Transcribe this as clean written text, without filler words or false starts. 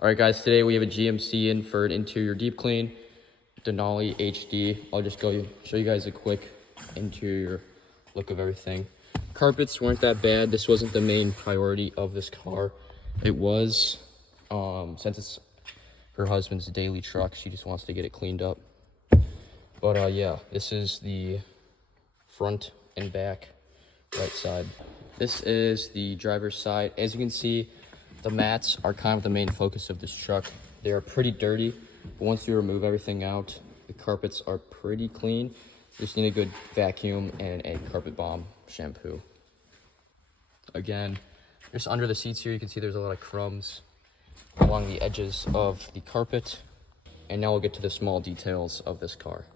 All right, guys, today we have a GMC in for an interior deep clean, Denali HD. I'll just go show you guys a quick interior look of everything. Carpets weren't that bad. This wasn't the main priority of this car. It was, since it's her husband's daily truck, she just wants to get it cleaned up. But yeah, this is the front and back right side. This is the driver's side. As you can see, the mats are kind of the main focus of this truck. They are pretty dirty, but once you remove everything out, the carpets are pretty clean. Just need a good vacuum and a carpet bomb shampoo. Again, just under the seats here, you can see there's a lot of crumbs along the edges of the carpet. And now we'll get to the small details of this car.